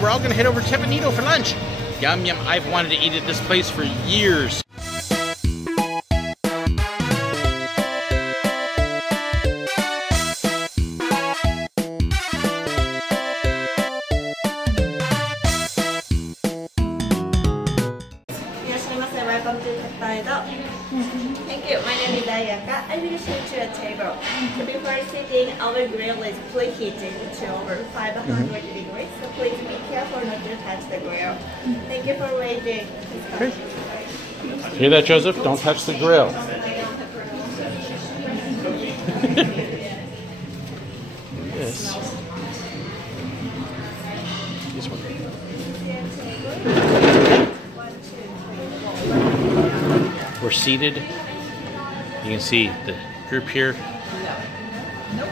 We're all gonna head over to Teppan Edo for lunch. Yum yum, I've wanted to eat at this place for years. Welcome to Teppan Edo. Thank you. My name is Deana. I will show you a table. So before sitting, our grill is preheated to over 500 degrees. So please be careful not to touch the grill. Thank you for waiting. Okay. Hear that, Joseph? Don't touch the grill. This one. We're seated. You can see the group here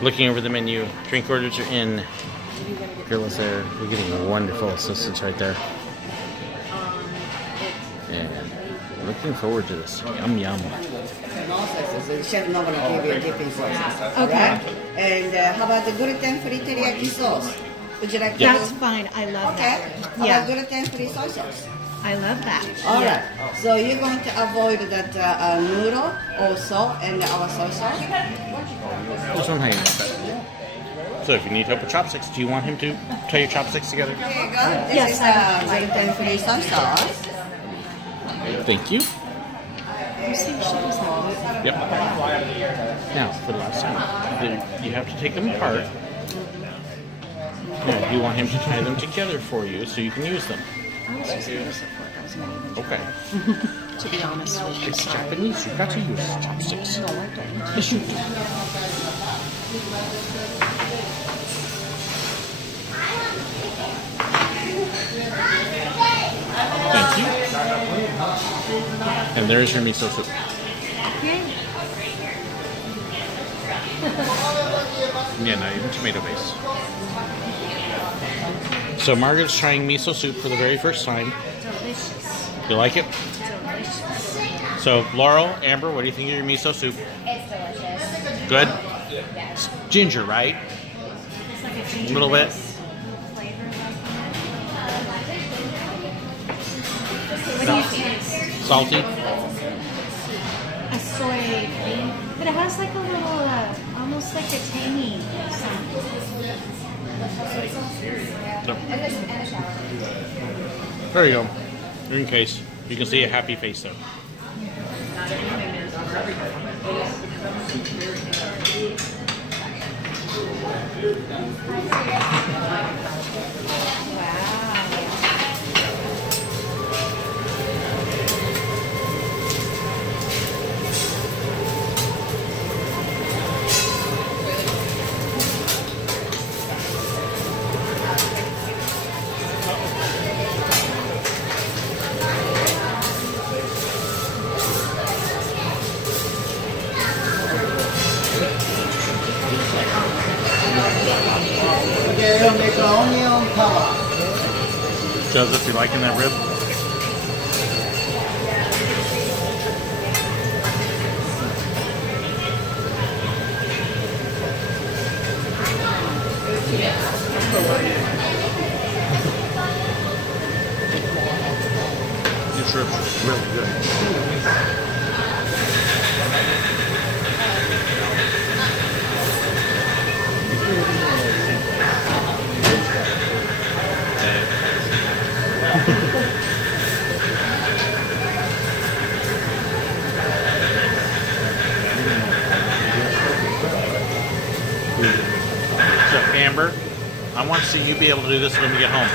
looking over the menu. Drink orders are in. Grill is there. We're getting a wonderful assistance right there. And looking forward to this. Yum yum. The chef not going to give you dipping sauces. Okay. And how about the gluten-free teriyaki sauce? Would you like to? That's fine. I love that. How Yeah, about gluten-free soy sauce? I love that. All right. So you're going to avoid that noodle also and our soy sauce. This one, how you make that? So if you need help with chopsticks, do you want him to tie your chopsticks together? There you go. This is gluten-free soy sauce. Thank you. You see, she was like, Yep. Now, for the last time, you have to take them apart. Yeah, you want him to tie them together for you so you can use them. I was just going to support. I was not even Okay. to be honest with you. It's Japanese. You've got to use chopsticks. No, I don't. Yes, you do. Thank you. And there's your miso soup. Yeah, not even tomato base. So Margaret's trying miso soup for the very first time. Delicious. You like it? Delicious. So Laurel, Amber, what do you think of your miso soup? It's delicious. Good? It's ginger, right? It's like a ginger A little bit. flavor. What do you taste? Salty? A soy cream. But it has like a little, almost like a tangy sound. No. There you go. In case. You can see a happy face there. Joseph, you liking that rib? This rib's really good. So Amber, I want to see you be able to do this when we get home.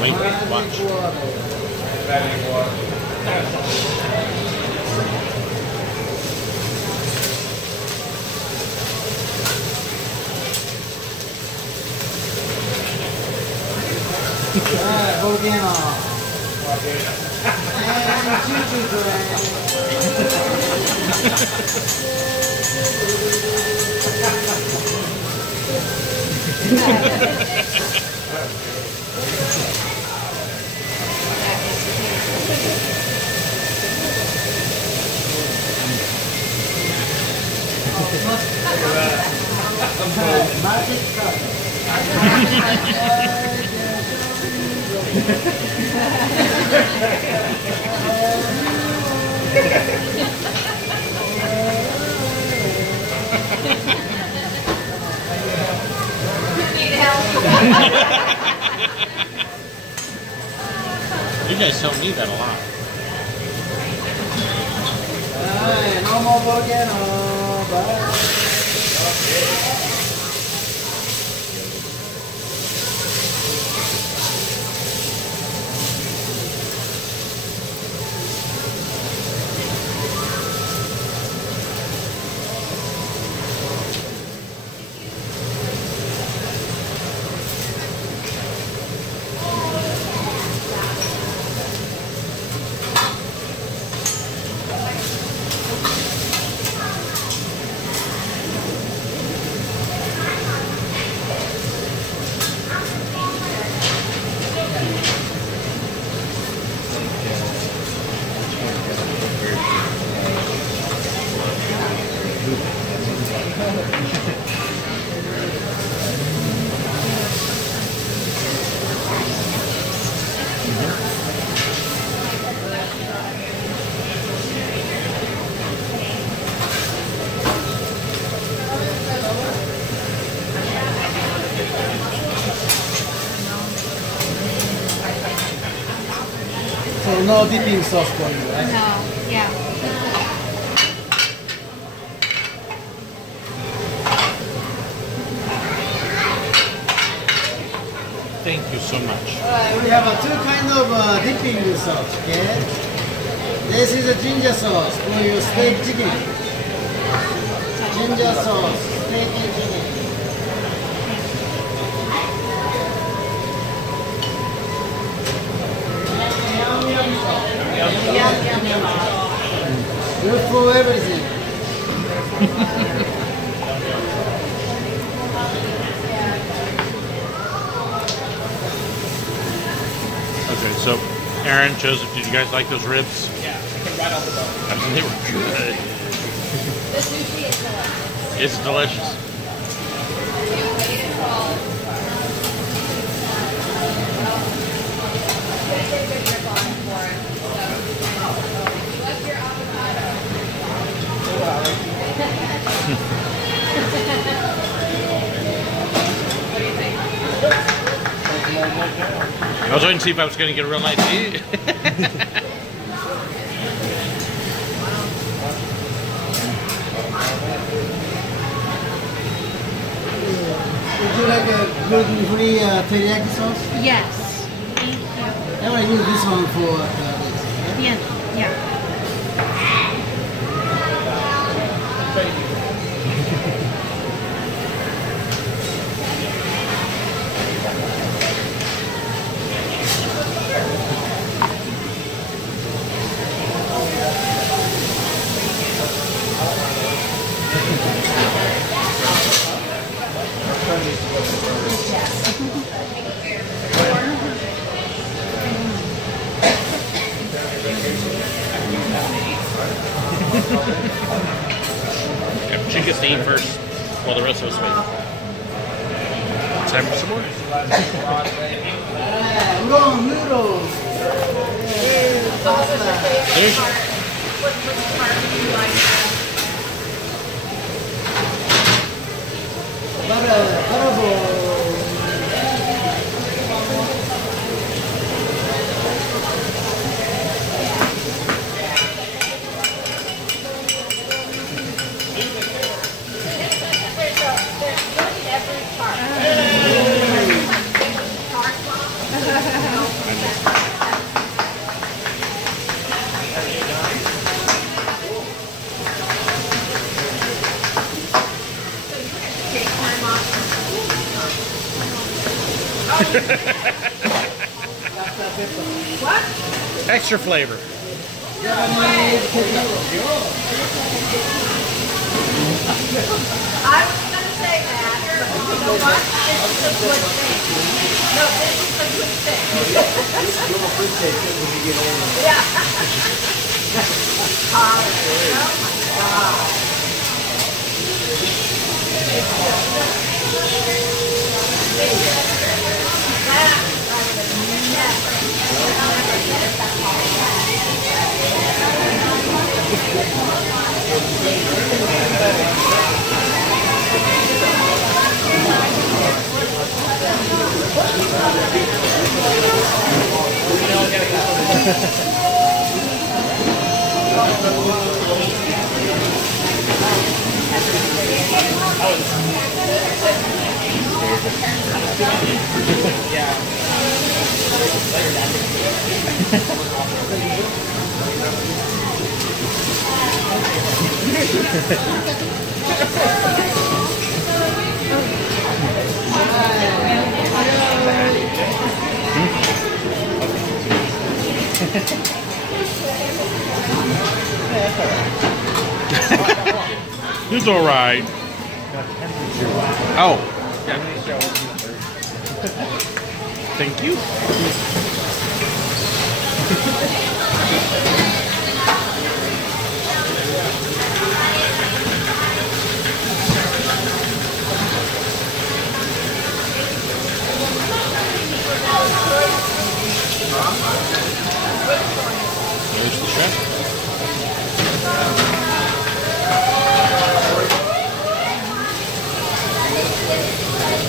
Wait, watch. volcano. And choo-choo You guys tell me that a lot. Alright, no more volcano. Bye. So no dipping sauce for you, right? No, yeah. Thank you so much. Alright, we have two kinds of dipping sauce, okay? This is a ginger sauce for your steak chicken. Ginger sauce, steak and chicken. Good for everything. Okay, so Aaron, Joseph, did you guys like those ribs? Yeah, I can right off the bone. I mean, they were good. The sushi is delicious. It's delicious. You waited for all. I was waiting to see if I was going to get a real nice view. Would you like a gluten-free teriyaki sauce? Yes. Thank you. I want to use this one for this. Yeah. Yeah. Chicken steam first, while the rest of us wait. Time for some more. Udon noodles. There's Butter bowl. Extra flavor. I was going to say that. You know what? This is a good thing. No, this is a good thing. Yeah. Oh my God. It's all right. Oh. Thank you. There's the chef.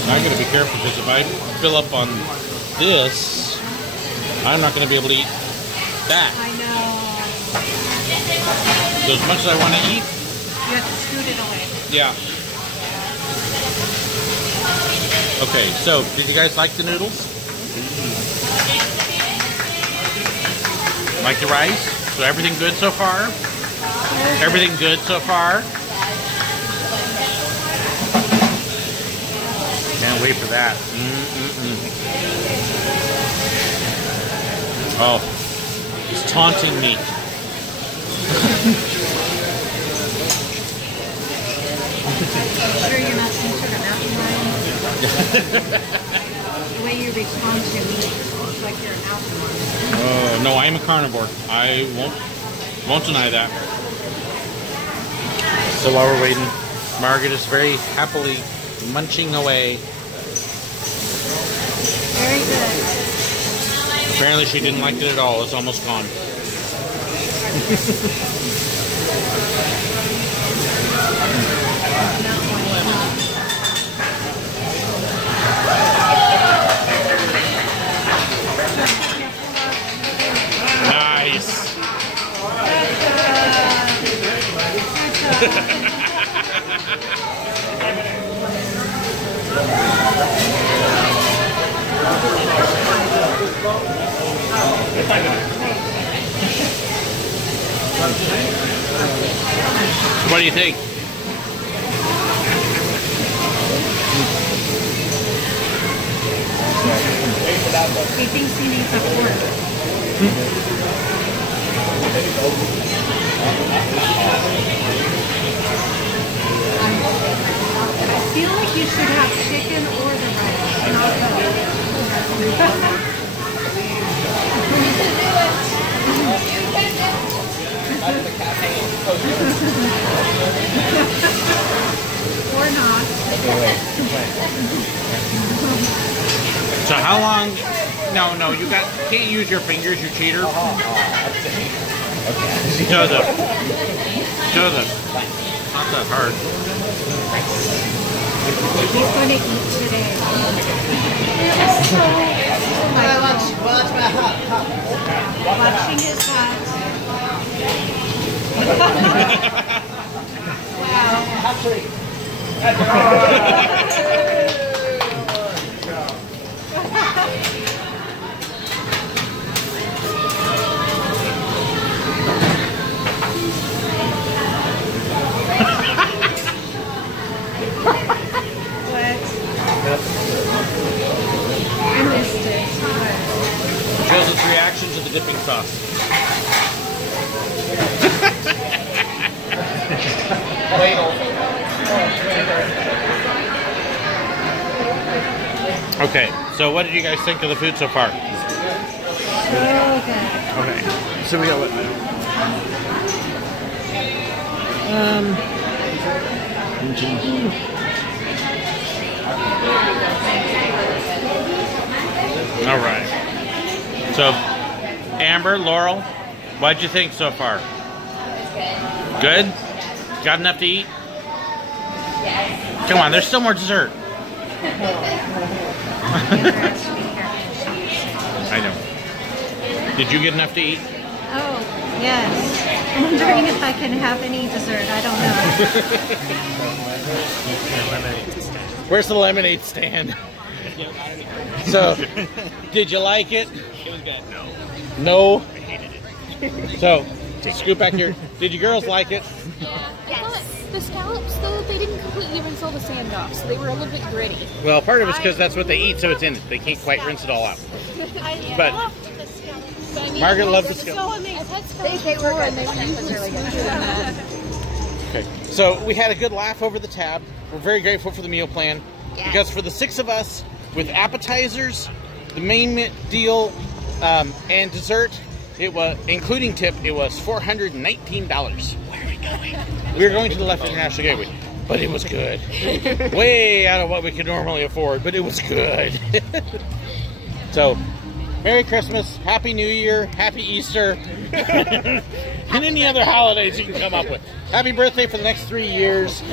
I gotta be careful because if I fill up on this, I'm not gonna be able to eat that. I know. So as much as I want to eat, You have to scoot it away. yeah. Okay, so did you guys like the noodles? Like the rice? So everything good so far? Everything good so far? Can't wait for that. Oh, it's taunting me. Sure you're not some sort of mountain lion? The way you respond to me, it's like you're an mountain lion. No, I am a carnivore. I won't deny that. So while we're waiting, Margaret is very happily munching away. Very good. Apparently she didn't like it at all. It's almost gone. Nice. What do you think? He thinks he needs a fork. I feel like you should have chicken or the rice, not both. Or not. So how long? No, you can't use your fingers, you cheater. Joseph. Not that hard. He's going to eat today. Watching his hat. Joseph's reaction to the dipping sauce. Okay, so what did you guys think of the food so far? Okay. Okay, so we got what? All right. So, Amber, Laurel, what'd you think so far? Good? Got enough to eat? Yes. Come on, there's still more dessert. I know. Did you get enough to eat? Oh, yes. I'm wondering if I can have any dessert. I don't know. Where's the lemonade stand? So, did you like it? It was good. No? I hated it. So, scoop back here. Did you girls like it? Yeah, I thought the scallops, though, they didn't completely rinse all the sand off, so they were a little bit gritty. Well, part of it's because that's what they eat, so it's in it. They can't quite rinse it all out. But Margaret loved the scallops. I've had scallops before, and they were usually smoother than that. Okay, so we had a good laugh over the tab. We're very grateful for the meal plan. Because for the 6 of us, with appetizers, the main deal, and dessert, it was, including tip, it was $419. Where are we going? We were going to the Left International Gateway, but it was good. Way out of what we could normally afford, but it was good. So, Merry Christmas, Happy New Year, Happy Easter, and any other holidays you can come up with. Happy birthday for the next 3 years.